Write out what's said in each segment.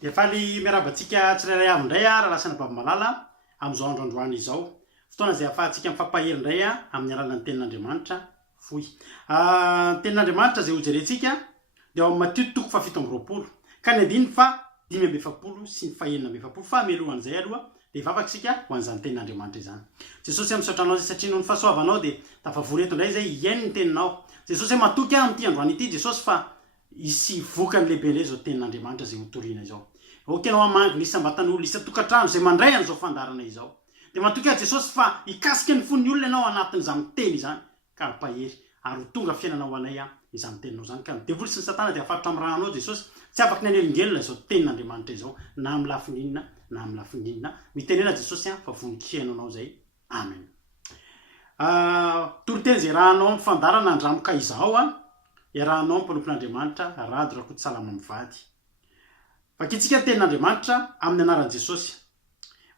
De faly miarabantsika tsirairay avy indray raha lasana baba malala amin'izao androandroany izao fotoana zay ahafahantsika mifampihery indray amin'ny alalan'ny tenin'Andriamanitra foy. Tenin'Andriamanitra zay hojerentsika dia ao amin'ny Matio toko fafito amby roapolo ka ny andiny fa 5:20 sy ny 6:20 fa mialohan'izay aloha dia vavaksika ho an'izany tenin'Andriamanitra izany. Jesosy misaotra anao zay satria noho ny fahasoavanao dia tafavoreto indray zay iaino ny teninao. Jesosy matoky amin'ity androany ity Jesosy fa isy vokany lehibe indray zao tenin'Andriamanitra zay hotoriana izao. Okenao amangy nisy ambatan'olo nisy tokantrano zay mandray an'izao fandarana izao. Dia matoky Jesosy fa ikasika ny fon'ny olona ianao anatin'izany teny izany ka ampahery ary tonga fiainana ho anay izany teninao izany ka devoly sy ny satana dia afatotra amin'ny rahanao Jesosy tsy afaka ny anelingelona izao tenin'Andriamanitra izao na amin'ny lafininina na amin'ny lafininina mitenena Jesosy fa voninkaino anao zay. Amen. Toriteny zay rahanao amin'ny fandarana andramoka izao iarahanao mpanopon'Andriamanitra rado Rakotosalama mivady. Vakitsika tenin'Andriamanitra amin'ny anaran'i Jesosy.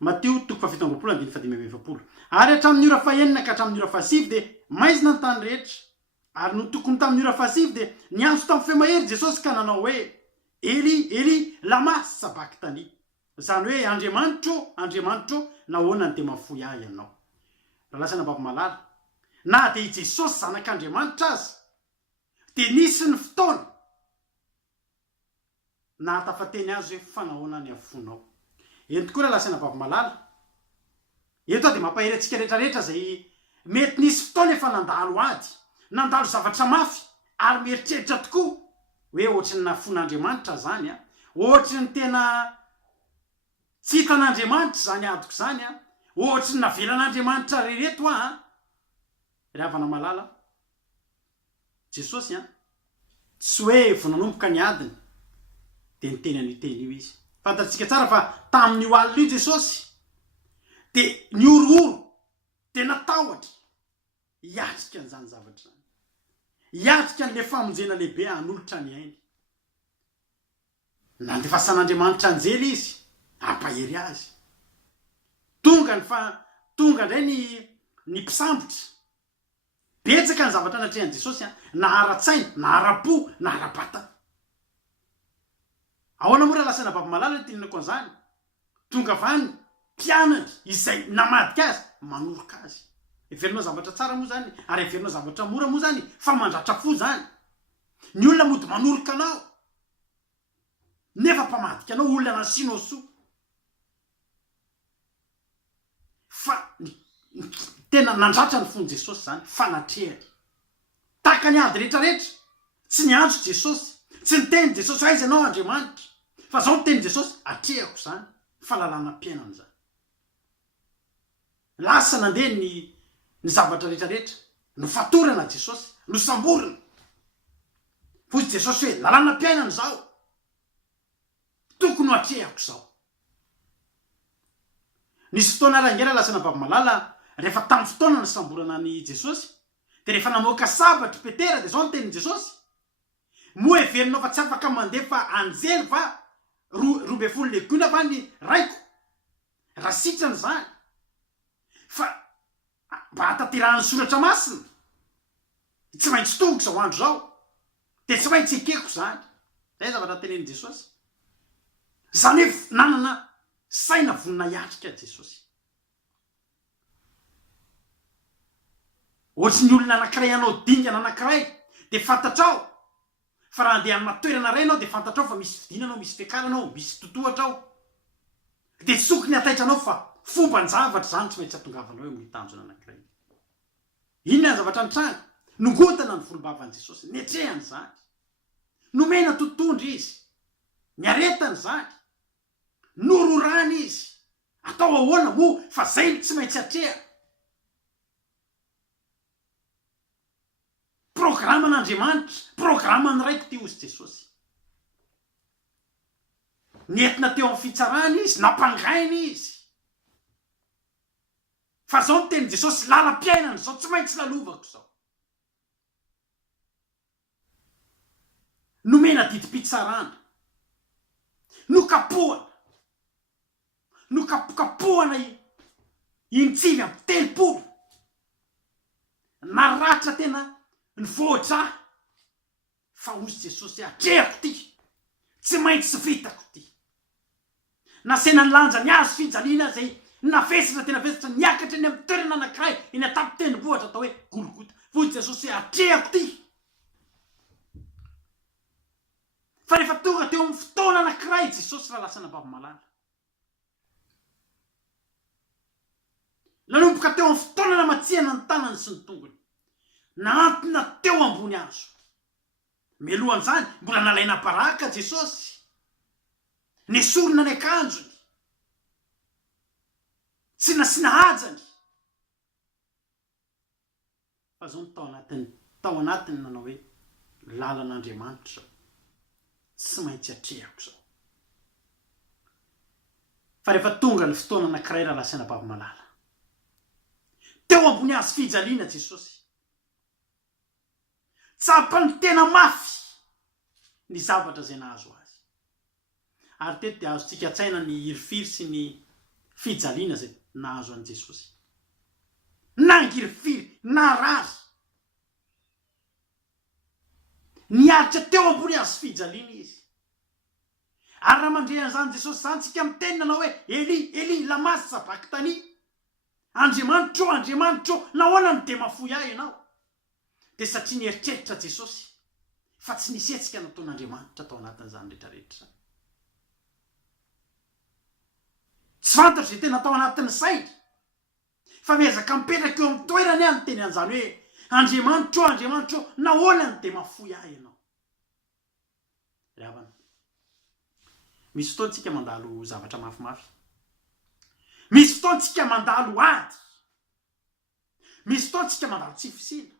Matio toko fafito amby roapolo andiny 5:20. Ary hatramin'ny ora fahenina ka hatramin'ny ora fahasivy dia maizina ny tany rehetra. Ary no tokony tamin'ny ora fahasivy dia niantso tamin'ny feo mahery Jesosy ka nanao hoe Eli Eli lama sabachthani. Izany hoe Andriamanitro nahoana ny tena mafoy ahy ianao. Raha lasana baba malala na dia i Jesosy zanak'Andriamanitra aza dia nisy ny fotoana na hatafateny azy hoe fanahoana ny afonao. Eny tokoa raha lasana baba malala eto dia mampahery antsika rehetrarehetra zay mety nisy fotoana efa nandalo zavatra mafy ary mieritreritra tokoa hoe ohatry ny nafon'Andriamanitra zany ohatry ny tena tsy hitan'Andriamanitra zany adoko zany ohatry ny navelan'Andriamanitra rereto ry havana malala Jesosy tsy hoe vao nanomboka ny adiny dia ny teny an'iteny io izy. Fantatsika tsara fa tamin'io alina io Jesosy dia ny orooro dia natahotra hiatrika an'izany zavatra zany, hiatrika an'ilay famonjena lehibe hanolotra ny ainy. Nandefasan'Andriamanitra anjely izy ampahery azy. Tonga indray ny mpisambotra betsaka ny zavatra natrehan'i Jesosy na ara-tsaina na ara-po na ara-batana. Ahoana moa raha lasana baba malala tinako an'izany tonga avany mpianatra izay namadika azy manoroka azy. Everinao zavatra tsara moa zany ary everinao zavatra mora moa zany fa mandratra fo zany. Ny olona mody manoroka anao nefa mpamadika anao olona nasianao soa. Fa tena nandratra ny fon'i Jesosy zany fanatrehany taka ny ady rehetrarehetra tsy niantso Jesosy tsy niteny Jesosy aiza ianao Andriamanitra fa zao niteny Jesosy atrehako zany fahalalana mpiainana zany. Lasa nandeha ny zavatra rehetrarehetra no fatorana Jesosy no samborina hoy Jesosy hoe lalàna mpiainana zao tokony ho atrehako zao. Nisy fotoana rangera lasana baba malala rehefa tamin'ny fotoana ny samborana ny Jesosy dia rehefa namoaka sabatry Petera dia zao ny tenin Jesosy moa everinao fa tsy afaka mandefa anjely fa 12 legiona fa ny raiko raha sitrany zany fa mba hataterahan'ny soratra masina tsy maintsy tongoka zao andro zao dia tsy maintsy ekeko zany. Zay zavatra tenen'i Jesosy zany hoe nanana saina vonina hiatrika Jesosy. Ohatsy ny olona anankiray anao dingana anankiray dia fantatrao fa raha andeha amin'ny toerana iray anao dia fantatrao fa misy fidinanao, misy fiakaranao, misy totohatrao dia tsokiny hataitra anao fa fomban-javatra zany tsy maintsy hatongavanao eo amin'ny tanjona anankiray. Inona ny zavatra nitranga nongotana ny volombavan'i Jesosy niatrehany zany nomena totondry izy niaretany zany nororany izy atao ahoana moa fa zay tsy maintsy atreha. Programan'Andriamanitra programany raiko ty ozy Jesosy nentina teo amin'ny fitsarany izy nampangainy izy fa zao ny teny Jesosy lalam-piainana zao tsy maintsy lalovako zao. Nomena didi-pitsarana nokapohana intsivy amin'ny telopolo naratra tena ny voatra fa ozy Jesosy atrehako ty tsy maintsy vitako ty nasena ny lanja ny azo fijaliana zay nafesatra tena vesatra niakatra eny amin'ny toerana anankiray eny atapy tendrombohatra atao hoe Golgota. Voy Jesosy hoe atrehako ty. Fa rehefa tonga teo amin'ny fotoana anankiray Jesosy raha lasa nababo-malala. Nanomboka teo amin'ny fotoana namatsiana ny tanany sy ny tongony. Naantona teo ambony hazo. Mialohan'izany mbola nalaina baraka Jesosy. Nesorina ny akanjony. Tsy nasiana hajany. Fa zao ny tao anatiny nanao hoe lalan'Andriamanitra tsy maintsy atrehako zao. Fa rehefa tonga ny fotoana anankiray raha lasa nababo-malala. Teo ambony hazo fijaliana Jesosy. Tsapany tena mafy ny zavatra zay nahazo azy. Ary teto dia azontsika an-tsaina ny hirifiry sy ny fijaliana zay nahazo an' Jesosy. Nangirifiry, narary. Niaritra teo ambony hazo fijaliana izy. Ary raha mandre an'izany Jesosy zany tsika miteny nanao hoe Eli, Eli, lama sabachthani. Andriamanitro, Andriamanitro, nahoana no de mafoy ahy ianao? De satria nieritreritra Jesosy fa tsy nisy hetsika nataon'Andriamanitra tao anatin'izany rehetrarehetra. Tsy fantatro zay tena tao anatin'ny sainy. Fa miezaka mipetraka eo amin'ny toerany ihany teny an'izany hoe Andriamanitro, Andriamanitro, nahoana no de mafoy ahy ianao? Ry havana. Misy fotoana tsika mandalo zavatra mafimafy. Misy fotoana tsika mandalo ady. Misy fotoana tsika mandalo tsy fisina.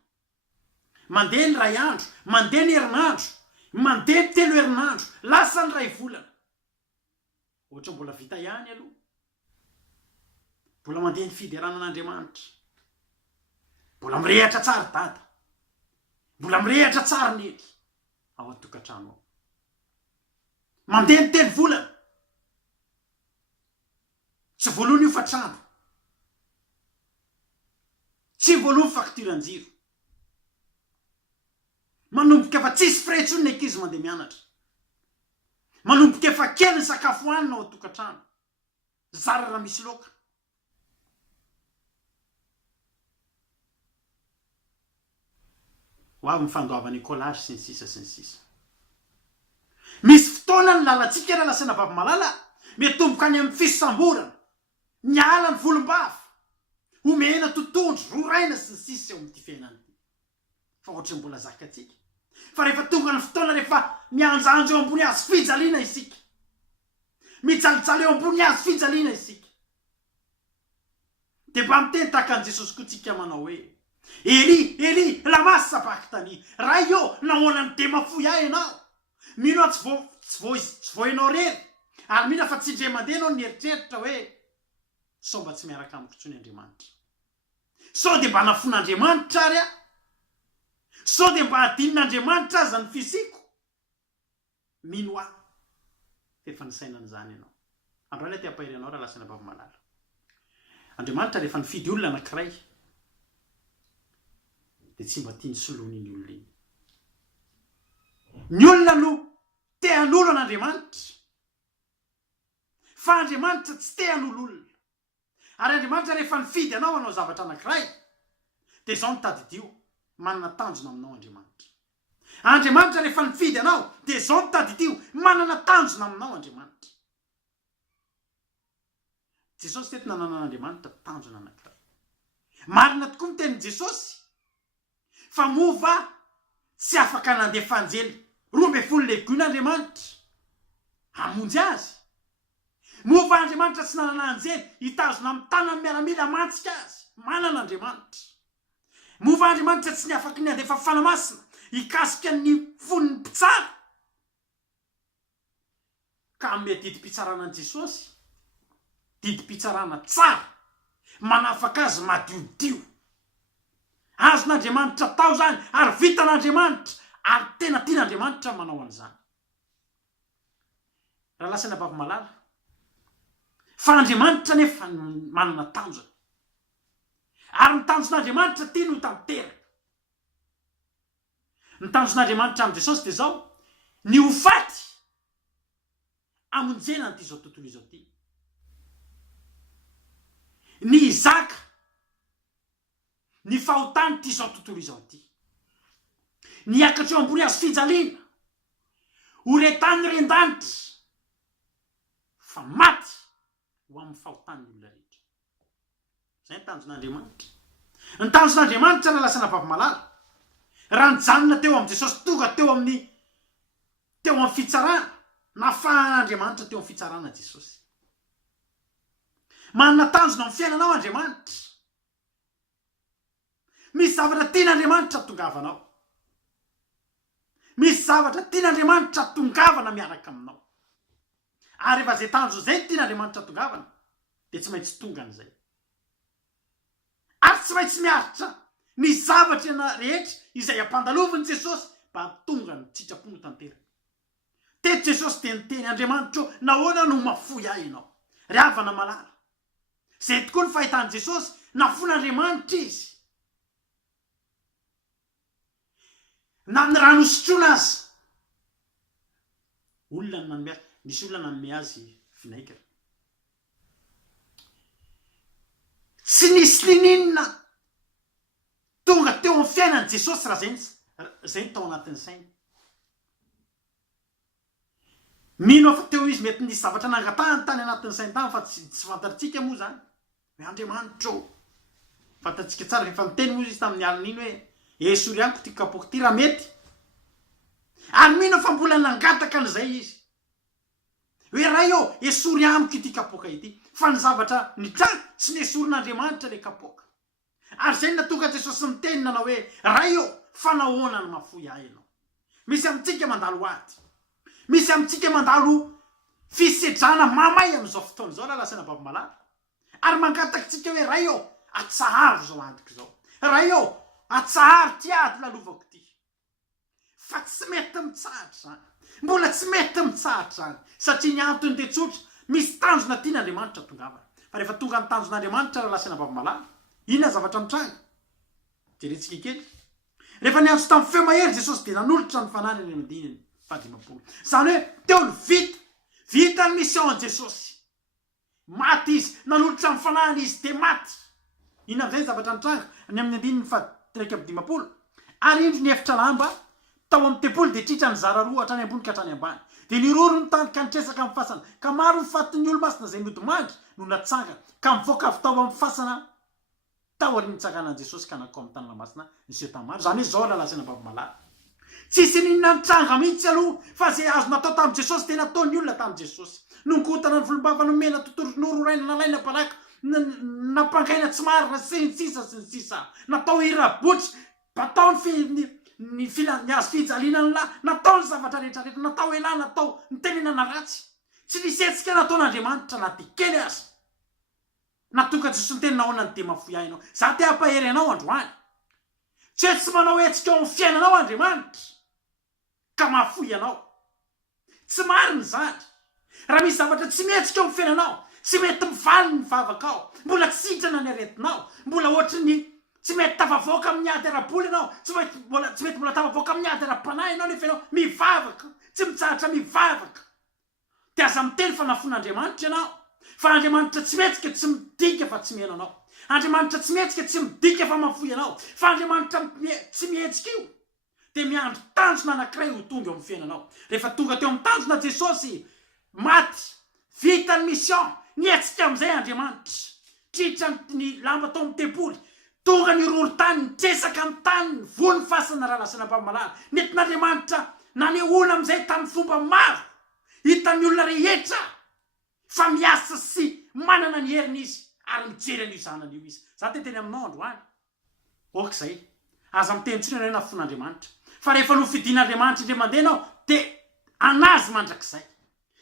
Mandeha ny ray andro, mandeha ny herinandro, mandeha ny 3 herinandro, lasa ny 2 volana. Ohatra mbola vita ihany aloha. Mbola mandeha ny fideranan'Andriamanitra. Mbola mirehatra tsara dada. Mbola mirehatra tsara nely ao an-tokantrano ao. Mandeha ny 3 volana. Tsy voaloany io fa trano. Tsy voaloany fakturan-jiro. Manomboka efa tsisy firaitsony ny ankizy mandeha mianatra. Manomboka efa kely ny sakafo hohanina ao an-tokantrano. Zara raha misy loka. Ho avy mifandoava Nicolas sy ny sisa sy ny sisa. Misy fotoana ny lalantsika raha lasa nababo-malala. Metomboka any amin'ny fisamborana. Ny ala ny volom-bava. Omena totondro, roraina sy ny sisa eo amin'ity fiainana ity. Fa ohatra mbola zakatsika. Fa rehefa tonga ny fotoana rehefa mianjanjo eo ambony hazo fijaliana isika. Mijalijaly eo ambony hazo fijaliana isika. Dia mba miteny tahaka an'i Jesosy koa tsika manao hoe Eli, Eli, lama sabachthani. Raha io nahoana ny de mafoy ahy ianao? Mino aho tsy vo ianao rery. Ary mino fa tsy indre mandeha anao nieritreritra hoe sao mba tsy miaraka amiko intsony Andriamanitra. Sao dia mba nafon'Andriamanitra ary aho. Sao dia mba adinon'Andriamanitra aza ny fisiko. Mino aho. Efa nisainana izany ianao. Andro alina te-hampahery anao raha lasa nababo-malala. Andriamanitra rehefa nifidy olona anankiray dia tsy mba tiany soloina iny olona iny. Ny olona no te hanolo an'Andriamanitra. Fa Andriamanitra tsy te hanolo olona. Ary Andriamanitra rehefa nifidy anao hanao zavatra anankiray dia izao no tadidio. Manana tanjona aminao Andriamanitra. Andriamanitra rehefa nifidy anao dia izao no tadidio. Manana tanjona aminao Andriamanitra. Jesosy teto nanan'Andriamanitra tanjona anankiray. Marina tokoa ny tenin' Jesosy. Fa mova tsy afaka nandefa anjely 12 legiona-Andriamanitra hamonjy azy. Mova Andriamanitra tsy nanana anjely hitazona amin'ny tanany miaramila mantsika azy. Manana Andriamanitra. Mova Andriamanitra tsy niafaka ny andefa fanamasina hikasika ny fon'ny mpitsara. Ka mety didim-pitsarana an' Jesosy. Didim-pitsarana tsara. Manafaka azy madiodio. Azon'Andriamanitra tao zany ary vitan'Andriamanitra ary tena tian'Andriamanitra manao an'izany. Raha lasa nababo-malala. Fa Andriamanitra nefa manana tanjona. Ary ny tanjon'Andriamanitra tiany ho tanteraka. Ny tanjon'Andriamanitra amin'i Jesosy dia izao. Ny ho faty amonjena ty zao tontolo izao ty ny zaka ny fahotany ty zao tontolo izao ty niakatra eo ambony azo fijaliana horetany ren-danitra fa maty ho amin'ny fahotany olona rehetra zay ny tanjon'Andriamanitra ny tanjon'Andriamanitra raha lasana vavamalala raha nijanona teo amin'i Jesosy tonga teo amin'ny fitsarana nafahan'Andriamanitra teo amin'ny fitsarana Jesosy manana tanjona amin'ny fiainanao Andriamanitra misy zavatra tian'Andriamanitra tongavanao misy zavatra tian'Andriamanitra tongavana miaraka aminao ary rehefa zay tanjo zay tian'Andriamanitra tongavana dia tsy maintsy tonga an'izay ary tsy maintsy miaritra ny zavatra rehetra izay ampandaloviny Jesosy mba tonga ny sitrapony tanteraka teto Jesosy dia niteny Andriamanitra nahoana no mafoy ahy ianao ry havana malala zay tokoa ny fahitany Jesosy nafon'Andriamanitra izy na ny raha nosotroana azy olona ny manome azy nisy olona nanome azy vinaigre tsy nisy lininina tonga teo amin'ny fiainany Jesosy raha zay ny tao anatin'ny sainy mino fa teo izy mety nisy zavatra nangatahany tany anatin'ny sainy tany fa tsy fantatritsika moa zany hoe Andriamanitra fantatsika tsara rehefa miteny moa izy tamin'ny alina iny hoe esory aniko ty kapoka ty raha mety ary mino fa mbola nangataka an'izay izy hoe raha eo esory amiko ity kapoka ity fa ny zavatra nitranga tsy nesorin'Andriamanitra le kapoka ary zay natonga Jesosy miteny nanao hoe raha eo fanahoana ny mafoy ahy ianao misy amintsika mandalo ady misy amintsika mandalo fisedrana mamay amin'izao fotoana izao raha lasana vavamalala ary mangatakitsika hoe raha eo atsaharo zao adiko zao raha eo atsaharo ty ady lalovako ty fa tsy mety mitsahatra zany mbola tsy mety mitsahatra zany satria ny antony dia tsotra misy tanjona tian'Andriamanitra tongavana fa rehefa tonga ny tanjon'Andriamanitra raha lasana vavamalala inona zavatra mitranga jerentsika kely rehefa niantso tamin'ny feo mahery Jesosy dia nanolotra ny fanany any amin'ny fahadimapolo zany hoe teo ny vita ny mission Jesosy maty izy nanolotra ny fanany izy dia maty inona amin'izay zavatra mitranga ny amin'ny andininy fahatraika amin'ny dimapolo ary indro ny efitra lamba tao amin'ny tempolo dia tritra ny zara roa hatrany ambony ka hatrany ambany dia niroro ny tany ka nitresaka amin'ny fasana ka maro ny fatin'ny olo-masina izay miodimandry no natsanga ka mivoaka avy tao amin'ny fasana tao ary nitsanganan Jesosy ka nakao amin'ny tanana masina ny setamaro zany hoe zao lalasana vavamalala tsisy ninona nitranga mihitsy aloha fa zay azo natao tamin'i Jesosy tena ataony olona tamin'i Jesosy nongotana ny volombavana mena tontolo nororaina nalaina palaka nampangaina tsy marina sy ny sisa natao hirabotry batao ny azo fijaliana ny lahy natao ny zavatra rehetrarehetra natao elahy natao ny tenenana ratsy tsy nisetsika nataon'Andriamanitra na ty kely azy natonga Jesosy ny teny nahoana ny dia mafoy ahy ianao za te hampahery anao androany tsy hoe tsy manao hetsika eo amin'ny fiainanao Andriamanitra ka mafoy anao tsy mariny zany raha misy zavatra tsy mihetsika eo amin'ny fiainanao tsy mety mivaly ny vavakao mbola tsy hitrana ny aretinao mbola ohatrany tsy mety tafavoaka amin'ny ady ara-boly ianao tsy mety mbola tafavoaka amin'ny ady ara-panahy ianao nefa ianao mivavaka tsy mitsahatra mivavaka dia aza miteny fa nafon'Andriamanitra ianao fa Andriamanitra tsy mihetsika tsy midika fa tsy mihena anao Andriamanitra tsy mihetsika tsy midika fa mafoy anao fa Andriamanitra tsy mihetsika io dia miandro tanjona anankiray ho tonga eo amin'ny fiainanao rehefa tonga teo amin'ny tanjona Jesosy maty vita ny mission nietsika amin'izay Andriamanitra tritra ny lamba tao amin'ny tempoly tonga ny roro-tany nitresaka amin'ny tany vony fasana raha lasana vavamalala nentin'Andriamanitra nanehoana amin'izay tamin'ny fomba maro hitan'ny olona rehetra fa miasa sy manana ny heriny izy ary mijery an'io zanany io izy za te teny aminao androany ok'izay aza miteny tsony ianao nafon'Andriamanitra fa rehefa nofidian'Andriamanitra indray mandeha ianao dia anazy mandrakizay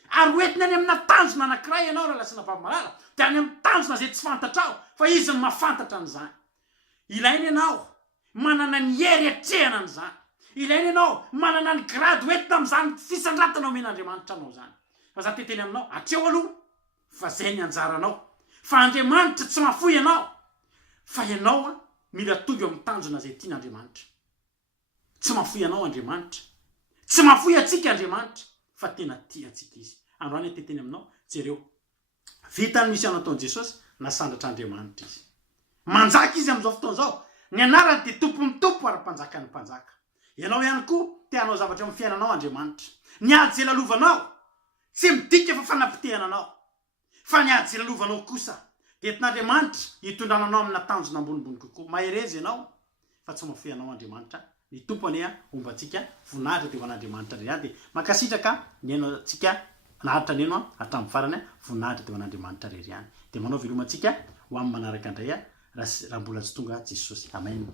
ary hoentiny any amina tanjona anankiray ianao raha lasana vavamalala dia any amin'ny tanjona zay tsy fantatrao fa izy ny mahafantatra an'izany ilainy ianao manana ny hery hatrehana an'izany ilainy ianao manana ny grady hoentina amin'izany fisandratana omen'Andriamanitra anao zany fa za te teny aminao hatreo aloha fa zay ny anjaranao fa Andriamanitra tsy mafoy ianao fa ianao mila tonga amin'ny tanjona zay tian'Andriamanitra tsy mafoy ianao Andriamanitra tsy mafoy atsika Andriamanitra fa tena tia atsika izy androany teteny aminao jereo vita ny misy anataon jesosy nasandratr'andriamanitra izy manjaka izy am'izao fotoana zao ny anarany de tompony tompo ara-mpanjaka ny mpanjaka ianao ihany koa teanao zavatra amin'ny fiainanao andriamanitra ny ady ze lalovanao tsy midika fa fanampitehana anao fa ny ady ze lalovanao kosa de tin'andriamanitra hitondrananao amina tanjona ambonimbony kokoa maherezy ianao fa tsy mafianao andriamanitra ny tompony ombantsika voninahitra teo an'andriamanitra ry de makasitraka ny hainao tsika naharitra ny haino hatramin'ny farany voninahitra teo an'andriamanitra rery ihany de manao velomantsika ho amin'ny manaraka indray raha mbola tsy tonga jesosy amen